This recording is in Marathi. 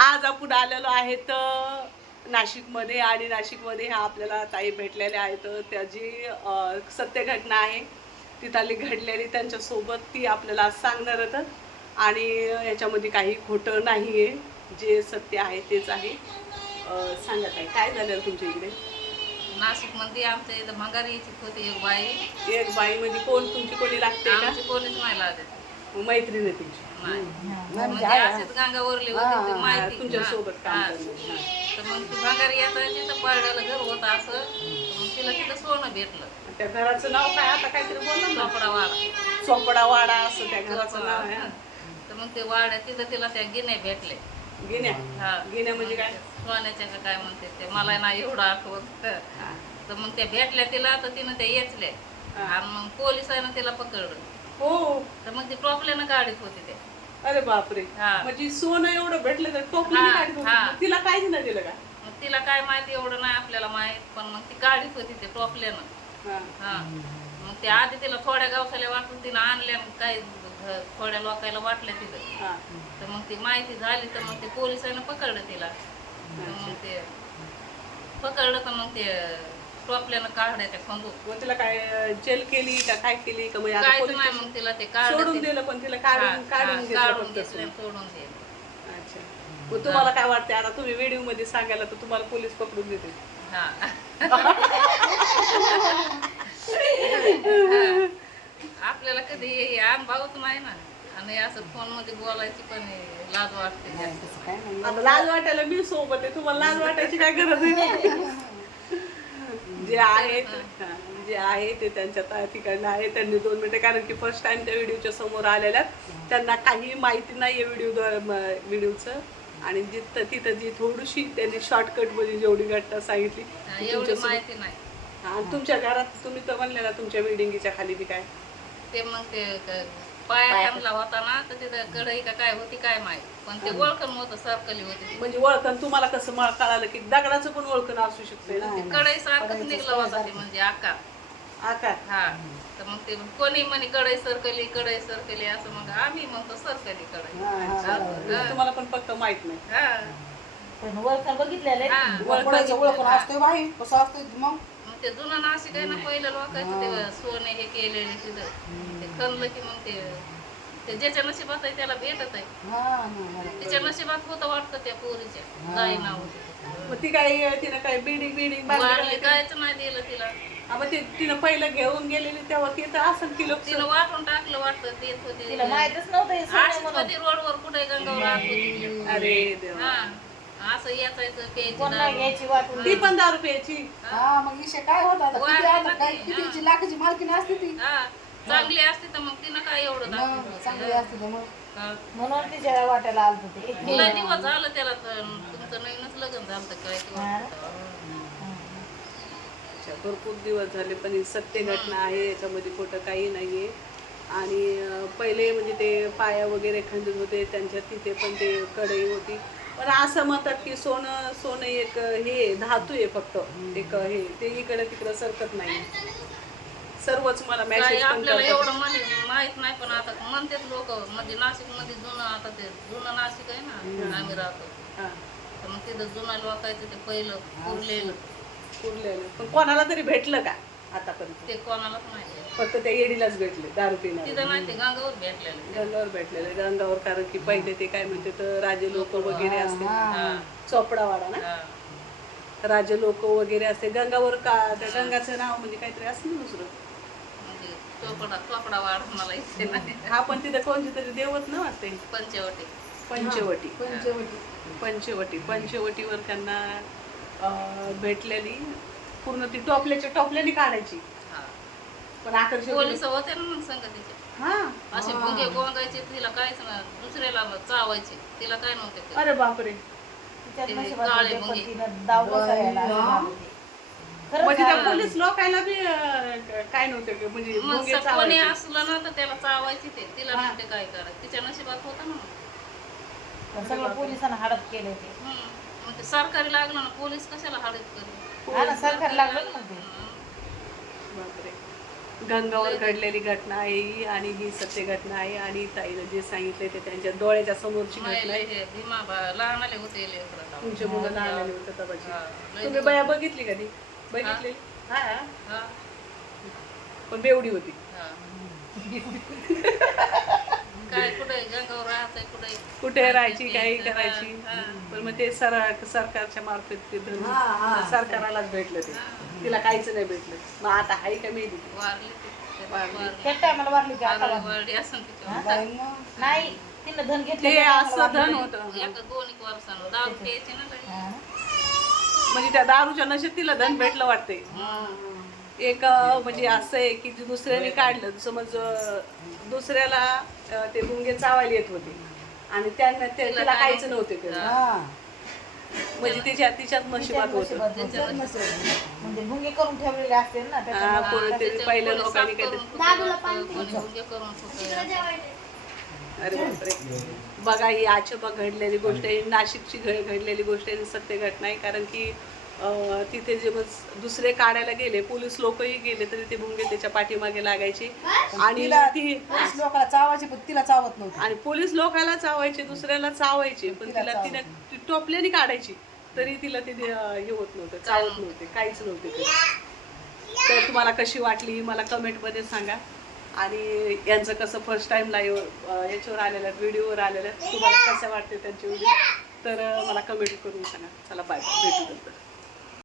आज आपण आलेलो आहेत नाशिकमध्ये आणि नाशिकमध्ये ह्या आपल्याला ताई भेटलेल्या आहेत. त्याची सत्य घटना आहे तिथली घडलेली त्यांच्यासोबत ती आपल्याला आज सांगणार आहेत. आणि याच्यामध्ये काही खोटं नाही आहे, जे सत्य आहे तेच आहे. सांगा ताई, काय झालं तुमच्या इकडे? नाशिकमध्ये आमच्या इथं मंगारी यायची होती एक बाई. एक बाई म्हणजे कोण, तुमची कोणी लागते का? आमची कोणीच नाही लागत. मैत्रीण आहे तुमची? नाही म्हणजे अशीच गंगावरली होती ती माहिती तुमच्या सोबत काम हा. करणार. तर मग ती मंगारी यायची तर पडलेलं घर होतं असं. मग तिला तिथं सोनं भेटलं. त्या घराचं नाव काय, आता काहीतरी बोलला ना? चोपडा वाडा. चोपडा वाडा असं त्या घराचं नाव आहे. तर मग ते वाड्या तिथं तिला त्या गिन्या भेटले. गिन्या? हा गिन्या म्हणजे काय? सोन्याच्या का काय म्हणते ते, मला नाही एवढं आठवत. तर मग त्या भेटल्या तिला तर तिनं त्या येचल्या. आणि मग पोलिसांना तिला पकडलं. हो. तर मग ती टोपल्यानं गाडीत होती ते. अरे बापरे. हा. म्हणजे सोनं एवढं भेटलं तर टोपलीने काढत होती. हा. मग तिला काहीच नाही दिलं का? मग तिला काय माहिती एवढं नाही आपल्याला माहित, पण मग ती गाडीत होती ते टोपल्यानं. हा. हा. मग ते आधी तिला थोड्या गावसाल्या वाटून तिनं आणल्या, काही थोड्या लोकांना वाटल्या तिथं. हा. तर मग ती माहिती झाली तर मग ते पोलिसांनी पकडलं तिला. तर मग ते पकडलं तर मग ते टोपल्यानं काढायच्या खंदूक. मग तिला काय जेल केली का काय केली का? म्हणजे आता काहीच पोलीस नाही, स्टेशन मग तिला ते काढलं सोडून ते. दिलं, पण तिला काढून काढून घेतलं काढून फक्त घेतलं सोडून. सोडून दिलं. अच्छा. मग तुम्हाला काय वाटते आता, तुम्ही व्हिडिओ मध्ये सांगायला तर तुम्हाला पोलीस पकडून देते? हा. आपल्याला कधी अनुभवच नाही ना, आणि असं फोन मध्ये बोलायची पण लाज वाटते जास्त. आता लाज वाटायला मी सोबत आहे, तुम्हाला लाज वाटायची काय गरज आहे? जे आहे जे आहे ते त्यांच्या ठिकाणी आहे. त्यांनी 2 मिनिटं, कारण की फर्स्ट टाइम त्या व्हिडिओच्या समोर आलेल्या, त्यांना काही माहिती नाही आहे व्हिडिओचं. आणि तिथं जी थोडीशी त्यांनी शॉर्टकटमध्ये जेवढी घटना सांगितली एवढी माहिती नाही. आणि तुमच्या घरात तुम्ही तर म्हणले ना तुमच्या बिल्डिंगच्या खाली बी काय ते मग ते पाया आणला होता ना, तर तिथं कढई का काय होती काय माहित, पण ते ओळखण होतं, सरकली होती. म्हणजे ओळखण तुम्हाला कसं कळालं की दगडाचं पण ओळखण असू शकते ना? ते कढई सारखंच निघलं होता ते, म्हणजे आकार. आकार? हा. तर मग ते कोणी म्हणे कढई सरकली असं, मग आम्ही म्हणतो सरकली कढई. तुम्हाला पण फक्त माहित नाही. हा. ओळखण बघितलेलं ओळखून असते बाई, कसं असतं मग. मग ते जुनं नाशिक आहे ना, पहिलं लोकांचं ते सोने हे केलेले तिथं, ते खणलं की मग ते ज्याच्या नशिबात आहे त्याला भेटत आहे. तिच्या नशिबात होतं वाटतं त्या पोरीच्या, जाई नाव होते. मग ती काय, तिनं काय बिल्डिंग वाढले कायच नाही दिलं तिला. मग ते तिनं पहिलं घेऊन गेलेली तेव्हा ते तर असं किलो तिनं वाटून टाकलं वाटतं, देत होती. तिला माहितच नव्हतं हे सोनं अशीच म्हणून. होती रोडवर कुठे गंगावर राहत होती ती. अरे देवा. हा. असं याचायचं प्यायची कोण नाही दारू. घ्यायची वाटून. ती पण दारू प्यायची? हा, मग विषय काय होता आता? किती आता काय, हा. कितीची लाखाची मालकीण असते ती. हा. चांगली असती तर मग तिनं काय एवढं दाखवलं चांगली होतं. असते तर मग. हा. म्हणून तिच्या वाट्याला आलत ते. तिला दिवस झालं त्याला, तर तुमचं नवीनच लग्न झालं तर काय ते हा. वाटतं. अच्छा, भरपूर दिवस झाले, पण ही सत्य घटना आहे, याच्यामध्ये खोटं काही नाही आहे. आणि पहिले म्हणजे ते पाया वगैरे खंडित होते त्यांच्या, तिथे पण ते कढई होती. पण असं म्हणतात की सोनं एक हे धातू आहे, फक्त एक हे, ते इकडे तिकडं सरकत नाही. सर्वच मला काय मॅसेज पण आपल्याला करतात. एवढं माहित नाही, पण आता म्हणतात लोक, म्हणजे नाशिक मध्ये जुनं, आता ते जुनं नाशिक आहे ना, आम्ही राहतो. हा. तर मग तिथं जुना लोकायचं ते पहिलं पुरलेलं, पुरलेलं. पण कोणाला तरी भेटलं का आतापर्यंत? ते कोणालाच माहिती. फक्त त्या येडीलाच भेटले, दारू पिणार. तिथं नाही, ते गंगावर भेटलेलं. गंगावर भेटलेले, गंगावर. कारण की पहिले ते काय म्हणते तर राजे लोक वगैरे असते, हा. चोपडावाडा ना, हा. राजे लोक वगैरे असते गंगावर. का त्या गंगाचं नाव म्हणजे काहीतरी असतं ना दुसरं? म्हणजे चोपडा वाढ मला इथे नाही. हा, पण तिथे कोणती तरी देवत ना वाटते, पंचवटी. पंचवटीवर त्यांना भेटलेली, पूर्ण ती टोपल्याने काढायची. हा. पण आकर्षक पोलीस होते ना मग संगतीचे, हा. असे भुंगे गोंगायचे, तिला काहीच ना, दुसऱ्याला चावायचे, तिला काय नव्हते करत. अरे बापरे. तिच्यात ते नशिबात काळे होते, पण मुंगे. तिनं दावलं करायला असं झालं ते. खरंच म्हणजे त्या झालं. पोलीस लोकांना बी काय नव्हतं, म्हणजे मग भुंगे कोणी चावायचे. असलं ना तर त्याला चावायची, ते तिला हा. नव्हते काय करत, तिच्या नशिबात होता ना. पण सगळं पोलिसांना हडप केलं ते. मग ते सरकारी लागलं ना, पोलीस कशाला हडत करू. हा ना, सरकार लागलं ना मग ते. बापरे. गंगावर घडलेली घटना आहे ही आणि ही सत्य घटना आहे आणि ताईनं जे सांगितले ते त्यांच्या डोळ्याच्या समोरची घटना नाही, आहे. हे भीमा लहान आले होते लेकरं. तुमचे मुलं लहान आले होते तबाची. हा, लय तुम्ही बया बघितली कधी बघितली हा हा, पण बेवडी होती. हा. काय कुठे गंगावर राहतंय कुठे राहायची काही हा, करायची हा. पण मग ते सरकारच्या मार्फत ते धन सरकारालाच भेटलं ते तिला काहीच नाही भेटलं. मग आता आहे का मेली ती? वारली ती. वारली. त्या टायमाला वारली की आता वारली. वारली असं तिच्या. हा? नाही तिनं धन घेतलं ते त्या टायमाला असं वारली. धन होतं एका 2 वर्षानं दारू प्यायची ना लई. हा. म्हणजे त्या दारूच्या नशेत तिला धन भेटलं वाटते. एक म्हणजे असं आहे की जे दुसऱ्याने काढलं समज दुसऱ्याला ते मुंगे चावायला येत होते आणि त्यांना तिला काहीच नव्हते ते. म्हणजे तिच्यात नशिबात होतं. म्हणजे भुंगे करून ठेवलेले असते ना ते पहिल्या लोकांनी काही अरे बापरे. बघा ही आचोबा घडलेली गोष्ट आहे नाशिकची घडलेली गोष्ट आहे सत्य घटना आहे कारण की तिथे जे दुसरे काढायला गेले पोलीस लोकही गेले तरी ते भुंगे त्याच्या पाठीमागे लागायचे आणि ती लोकांना चावायची पण तिला चावत नव्हती. आणि पोलीस लोकाला चावायचे दुसऱ्याला चावायचे पण तिने टोपल्याने काढायची तरी तिला ते हे होत नव्हतं चावत नव्हते काहीच नव्हते ते. तर तुम्हाला कशी वाटली मला कमेंटमध्ये सांगा आणि यांचं कसं फर्स्ट टाइम लाईव्ह याच्यावर आलेलं व्हिडिओवर आलेलं तुम्हाला कसं वाटते त्यांचे व्हिडिओ तर मला कमेंट करून सांगा. चला बाय भेटू नंतर.